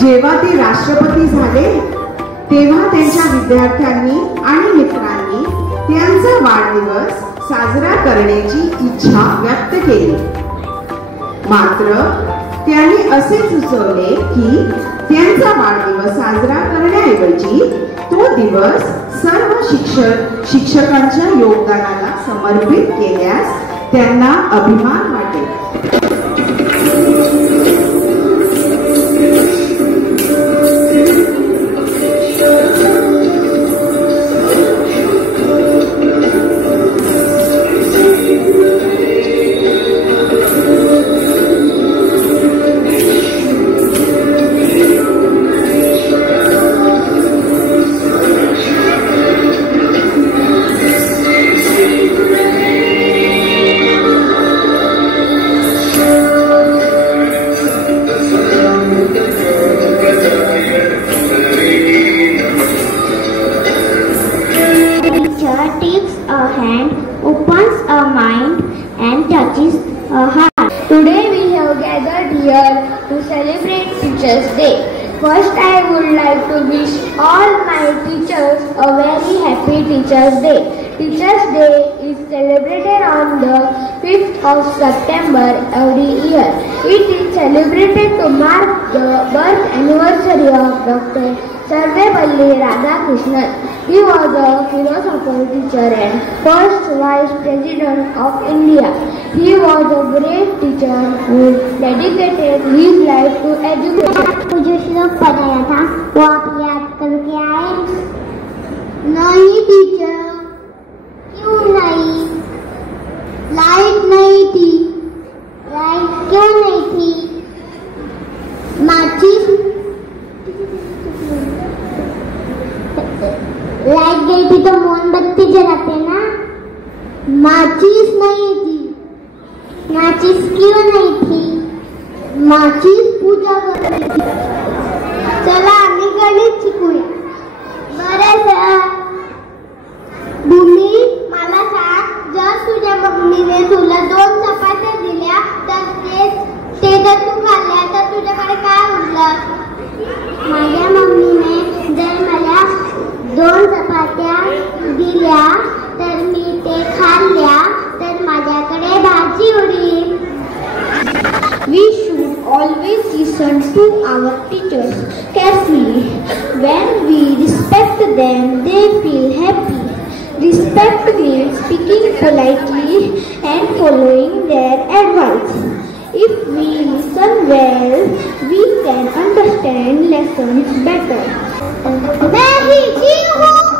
जेव्हा ते राष्ट्रपती झाले तेव्हा त्यांच्या विद्यार्थ्यांनी आणि मित्रांनी त्यांचा वाढदिवस साजरा करण्याची इच्छा व्यक्त केली. मात्र त्यांनी असे सुचवले की त्यांचा वाढदिवस साजरा करण्याऐवजी तो दिवस सर्व शिक्षकांच्या योगदानाला समर्पित केल्यास त्यांना अभिमान वाटेल. Opens a mind and touches a heart. Today we have gathered here to celebrate Teachers' Day. First, I would like to wish all my teachers a very happy Teachers' Day. Teachers' Day is celebrated on the 5th of September every year. It is celebrated to mark the birth anniversary of Dr. Sarvepalli Radhakrishnan. He was a philosopher, teacher and first Vice President of India. He was a great teacher who dedicated his life to education. मुझे श्लोक पढ़ाया था, वो आप याद करके आए? नहीं टीचर, क्यों नहीं? लाइट नहीं थी. लाइट क्यों नहीं थी? माचिस लाइट गई थी तो मोमबत्ती जलाते ना. माचिस नहीं थी. माचिस क्यों नहीं थी? माचिस पूजा कर रही थी. चला आम्ही गणित शिकूया. बरं सर. भूमी मला सांग, जर तुझ्या मम्मीने तुला 2 चपात्या दिल्या तर ते जर तू खाल्ल्या तर तुझ्याकडे काय उरलं? माझ्या मम्मीने जर मला 2 चपात्या दिल्या तर मी ते खाल्ल्या तर माझ्याकडे भाजी उरली. We should always listen to our teachers carefully. When we respect them, they feel happy. Respect means speaking politely and following their advice. If we listen well, we can understand lessons better. मैं ही जी हूँ.